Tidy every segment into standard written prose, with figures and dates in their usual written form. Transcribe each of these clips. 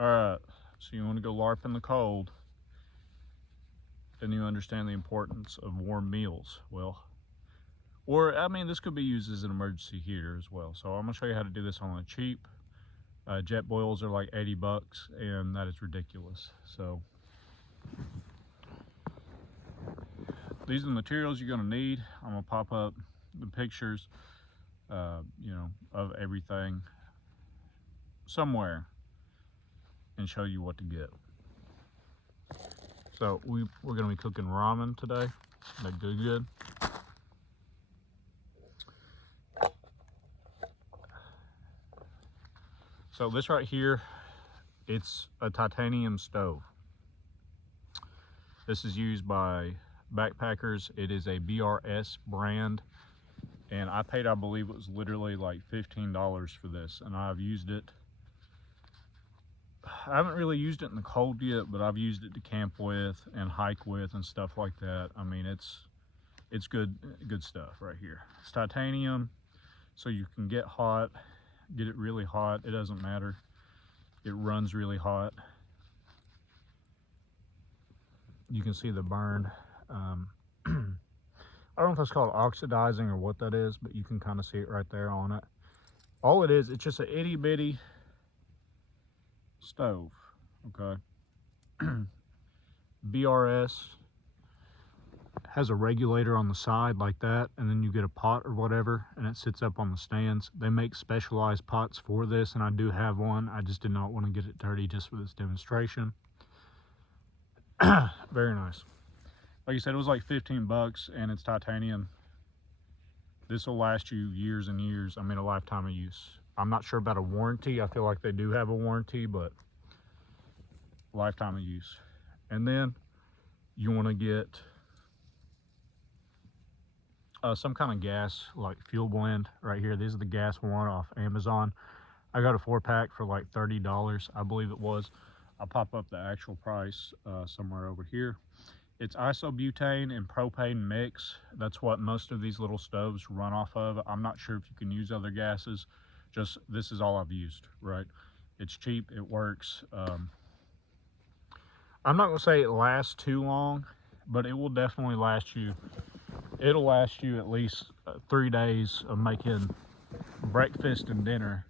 All right, so you want to go LARP in the cold, then you understand the importance of warm meals. Well, or I mean, this could be used as an emergency heater as well. So I'm gonna show you how to do this on the cheap. Jet boils are like 80 bucks, and that is ridiculous. So these are the materials you're gonna need. I'm gonna pop up the pictures, you know, of everything somewhere and show you what to get. So we're gonna be cooking ramen today. Make good. So this right here, it's a titanium stove. This is used by backpackers. It is a BRS brand, and I paid, I believe it was literally like $15 for this, and I've used it. I haven't really used it in the cold yet, but I've used it to camp with and hike with and stuff like that. I mean, it's good stuff right here. It's titanium, so you can get it really hot. It doesn't matter. It runs really hot. You can see the burn. I don't know if that's called oxidizing or what that is, but you can kind of see it right there on it. All it is, it's just an itty bitty stove, okay? BRS has a regulator on the side like that, and then you get a pot or whatever, and it sits up on the stands. They make specialized pots for this, and I do have one. I just did not want to get it dirty just for this demonstration. Very nice. Like you said, it was like 15 bucks, and it's titanium. This will last you years and years. I mean, a lifetime of use. I'm not sure about a warranty. I feel like they do have a warranty, but lifetime of use. And then you want to get some kind of gas, like fuel blend right here. This is the gas one off Amazon. I got a 4-pack for like $30, I believe it was. I'll pop up the actual price somewhere over here. It's isobutane and propane mix. That's what most of these little stoves run off of. I'm not sure if you can use other gases. Just this is all I've used, right? It's cheap, it works. I'm not gonna say it lasts too long, but it will definitely last you. It'll last you at least 3 days of making breakfast and dinner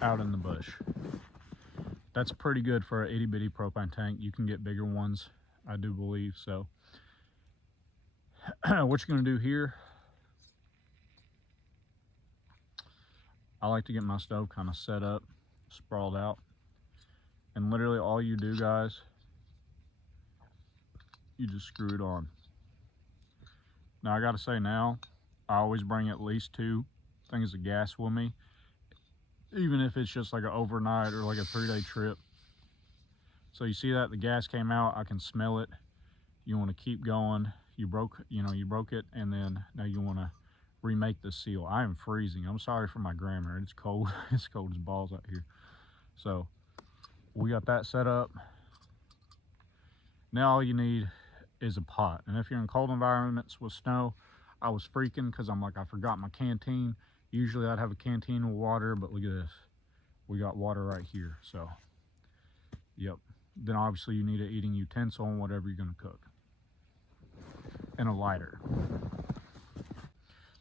out in the bush. That's pretty good for an itty bitty propane tank. You can get bigger ones, I do believe. So what you're gonna do here, I like to get my stove kind of set up, sprawled out, and literally all you do, guys, you just screw it on. Now I gotta say, now I always bring at least 2 things of gas with me, even if it's just like an overnight or like a 3-day trip. So you see that the gas came out, I can smell it. You want to keep going. You broke it, and then now you want to remake the seal. I am freezing. I'm sorry for my grammar. It's cold. It's cold as balls out here. So we got that set up. Now all you need is a pot. And if you're in cold environments with snow, I was freaking because I'm like, I forgot my canteen. Usually I'd have a canteen with water, but look at this. We got water right here. So, yep. Then obviously you need an eating utensil and whatever you're gonna cook. And a lighter.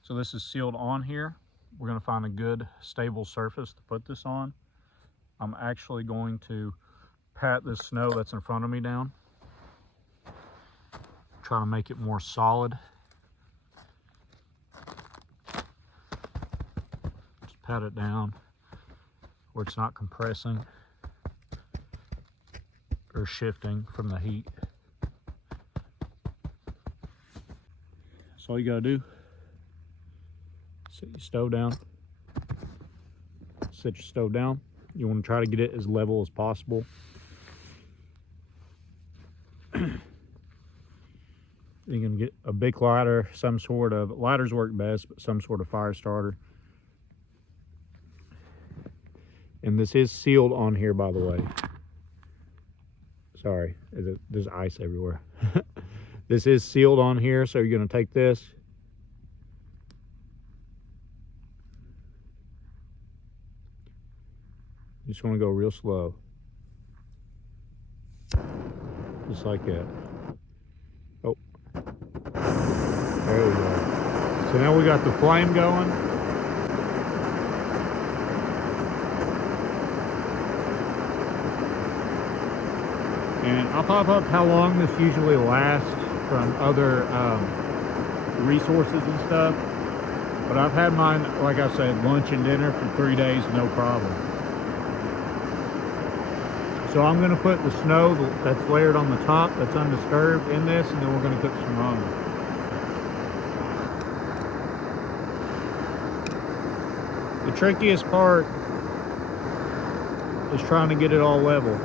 So this is sealed on here. We're gonna find a good stable surface to put this on. I'm actually going to pat this snow that's in front of me down. Try to make it more solid. Just pat it down where it's not compressing or shifting from the heat. So all you gotta do, set your stove down. Set your stove down. You want to try to get it as level as possible. You can get a big lighter, some sort of, lighters work best, but some sort of fire starter. And this is sealed on here, by the way. Sorry, there's ice everywhere. This is sealed on here, so you're going to take this. You just want to go real slow. just like that. Oh, there we go. So now we got the flame going. And I'll pop up how long this usually lasts from other resources and stuff. But I've had mine, like I said, lunch and dinner for 3 days, no problem. So I'm gonna put the snow that's layered on the top, that's undisturbed, in this, and then we're gonna cook some ramen. The trickiest part is trying to get it all level.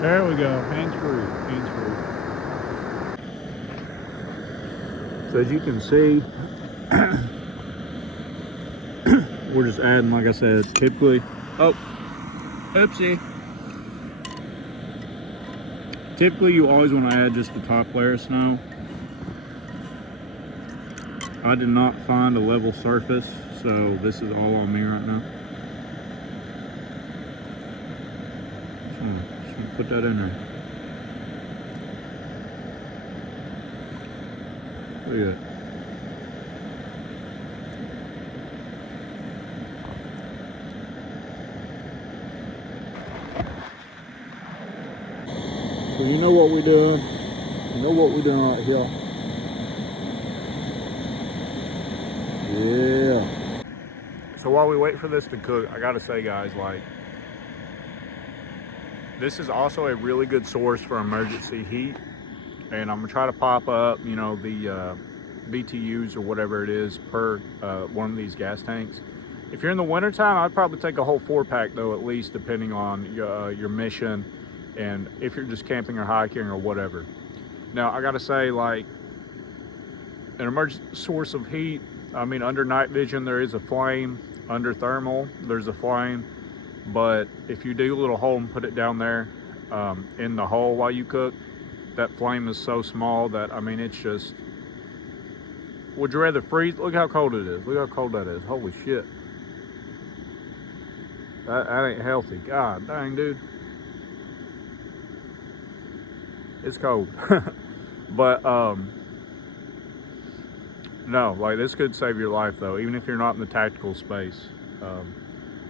There we go, hands-free, hands-free. So as you can see, we're just adding, like I said, typically, oh, oopsie. Typically you always want to add just the top layer of snow. I did not find a level surface, so this is all on me right now. Just want to put that in there. Look at that. So you know what we're doing. You know what we're doing right here. Yeah. So while we wait for this to cook, I gotta say, guys, like, this is also a really good source for emergency heat. And I'm gonna try to pop up, you know, the BTUs or whatever it is per one of these gas tanks. If you're in the wintertime, I'd probably take a whole 4-pack though, at least, depending on your mission and if you're just camping or hiking or whatever. Now, I gotta say, like, an emergency source of heat, I mean, under night vision, there is a flame. Under thermal, there's a flame. But if you dig a little hole and put it down there in the hole while you cook, that flame is so small that, I mean, it's just, would you rather freeze? Look how cold it is. Look how cold that is. Holy shit. That ain't healthy. God dang, dude. It's cold. But no, like, this could save your life though, even if you're not in the tactical space.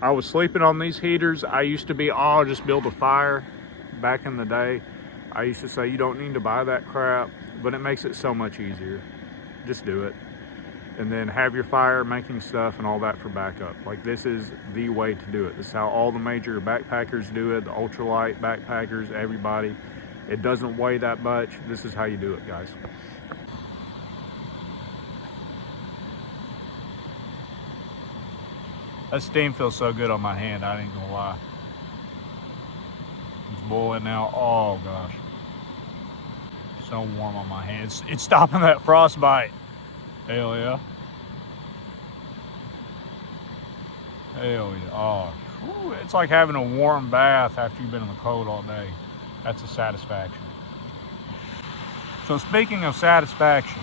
I was sleeping on these heaters. I used to be, oh, just build a fire. Back in the day, I used to say you don't need to buy that crap, but it makes it so much easier. Just do it. And then have your fire making stuff and all that for backup. Like, this is the way to do it. This is how all the major backpackers do it, the ultralight backpackers, everybody. It doesn't weigh that much. This is how you do it, guys. That steam feels so good on my hand, I ain't gonna lie. It's boiling now. Oh gosh. So warm on my hands. It's stopping that frostbite. Hell yeah. Hell yeah. Oh, whew. It's like having a warm bath after you've been in the cold all day. That's a satisfaction. So speaking of satisfaction,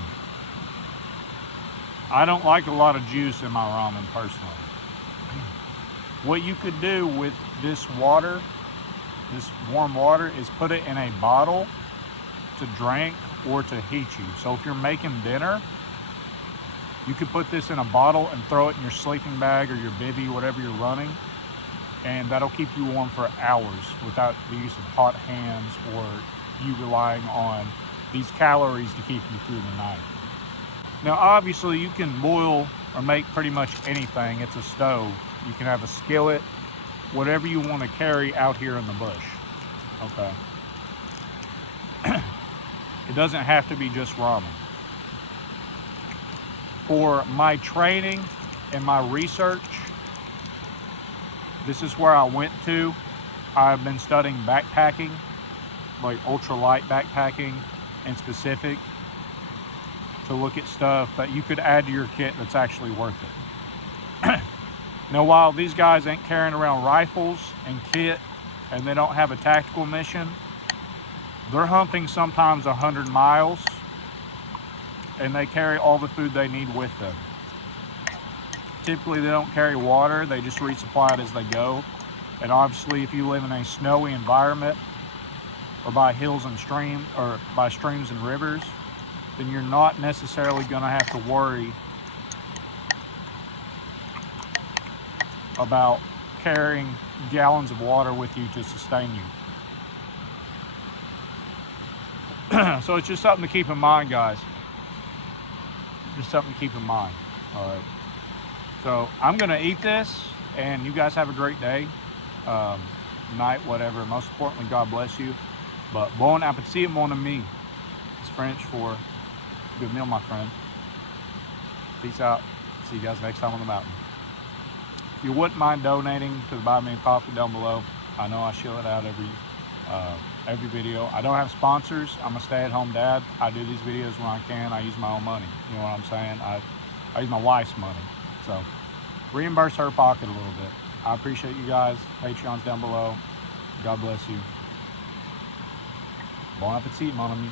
I don't like a lot of juice in my ramen personally. What you could do with this water, this warm water, is put it in a bottle to drink or to heat you. So if you're making dinner, you could put this in a bottle and throw it in your sleeping bag or your bivvy, whatever you're running, and that'll keep you warm for hours without the use of hot hands or you relying on these calories to keep you through the night. Now, obviously, you can boil or make pretty much anything. It's a stove. You can have a skillet, whatever you want to carry out here in the bush. Okay. It doesn't have to be just ramen. For my training and my research, this is where I went to. I've been studying backpacking, like ultralight backpacking in specific, to look at stuff that you could add to your kit that's actually worth it. Now, while these guys ain't carrying around rifles and kit and they don't have a tactical mission, they're hunting sometimes 100 miles, and they carry all the food they need with them. Typically they don't carry water, they just resupply it as they go. And obviously if you live in a snowy environment or by hills and streams, or by streams and rivers, then you're not necessarily going to have to worry about carrying gallons of water with you to sustain you. So it's just something to keep in mind, guys. Just something to keep in mind. All right. So I'm going to eat this, and you guys have a great day, night, whatever. Most importantly, God bless you. But bon appetit, mon ami. It's French for good meal, my friend. Peace out. See you guys next time on the mountain. If you wouldn't mind donating to the Buy Me a Coffee down below, I know I show it out every video. I don't have sponsors. I'm a stay-at-home dad. I do these videos when I can. I use my own money. You know what I'm saying? I use my wife's money. So reimburse her pocket a little bit. I appreciate you guys. Patreon's down below. God bless you. Bon appetit, mon ami.